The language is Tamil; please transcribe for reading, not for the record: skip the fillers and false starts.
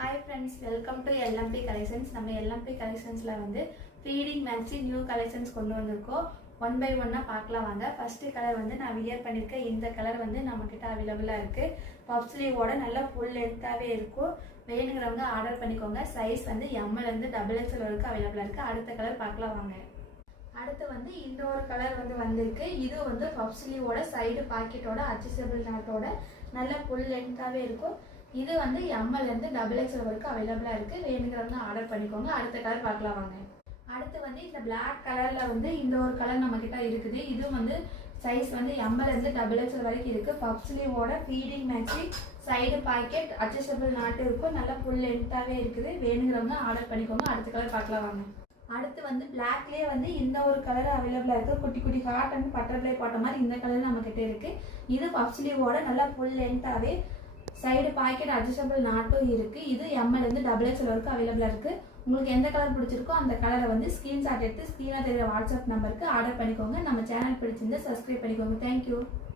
Hi friends, welcome to LMP Collections. நம்ம LMP Collectionsல வந்து ஃபீடிங் மேக்ஸி நியூ கலெக்ஷன்ஸ் கொண்டு வந்திருக்கோம். ஒன் பை ஒன்னா பார்க்கலாம் வாங்க. ஃபர்ஸ்ட் கலர் வந்து நான் வியர் பண்ணிருக்கேன். இந்த கலர் வந்து நம்ம கிட்ட அவைலபிளா இருக்கு. பஃப் ஸ்லீவோட நல்ல ஃபுல் லென்த்தாவே இருக்கும். வேணுங்கிறவங்க ஆர்டர் பண்ணிக்கோங்க. சைஸ் வந்து M ல இருந்து XXL வரைக்கும் அவைலபிளா இருக்கு. அடுத்த கலர் பார்க்கலாம் வாங்க. அடுத்து வந்து இன்னொரு கலர் வந்து வந்திருக்கு. இது வந்து பஃப் ஸ்லீவோட சைடு பாக்கெட்டோட அட்ஜஸ்டபிள் நாட்டோட நல்ல ஃபுல் லென்த்தாவே இருக்கும். இது வந்து M ல இருந்து XXL வரைக்கும் அவைலபிளா இருக்கு. வேணுங்கிறவங்க ஆர்டர் பண்ணிக்கோங்க. அடுத்த கலர் பார்க்கலாம் வாங்க. அடுத்து வந்து இந்த பிளாக் கலர்ல வந்து இந்த ஒரு கலர் நம்ம கிட்ட இருக்குது. இது வந்து சைஸ் வந்து M ல இருந்து XXL வரைக்கும் இருக்கு. பஃப் ஸ்லீவோட feeding maxi side pocket adjustable knot இருக்கும். நல்ல ஃபுல் லென்த்தாவே இருக்குது. வேணுங்கிறவங்க ஆர்டர் பண்ணிக்கோங்க. அடுத்த கலர் பார்க்கலாம் வாங்க. அடுத்து வந்து பிளாக்லேயே வந்து இந்த ஒரு கலர் அவைலபிளா இருக்கு. குட்டி குட்டி ஹார்ட் அண்ட் பட்டர்ஃப்ளை போட்ட மாதிரி இந்த கலர் நம்ம கிட்ட இருக்கு. இது பஃப் ஸ்லீவோட நல்லா ஃபுல் லென்த்தாவே சைடு பாக்கெட் அட்ஜஸ்டபிள் நாட்டும் இருக்கு. இது M ல இருந்து XXL வரைக்கும் அவைலபிளா இருக்கு. உங்களுக்கு எந்த கலர் பிடிச்சிருக்கோ அந்த கலரை வந்து ஸ்கிரீன்ஷாட் எடுத்து ஸ்கிரீன்ல தெரியுற வாட்ஸ்அப் நம்பருக்கு ஆர்டர் பண்ணிக்கோங்க. நம்ம சேனல் பிடிச்சிருந்தா சப்ஸ்கிரைப் பண்ணிக்கோங்க. தேங்க்யூ.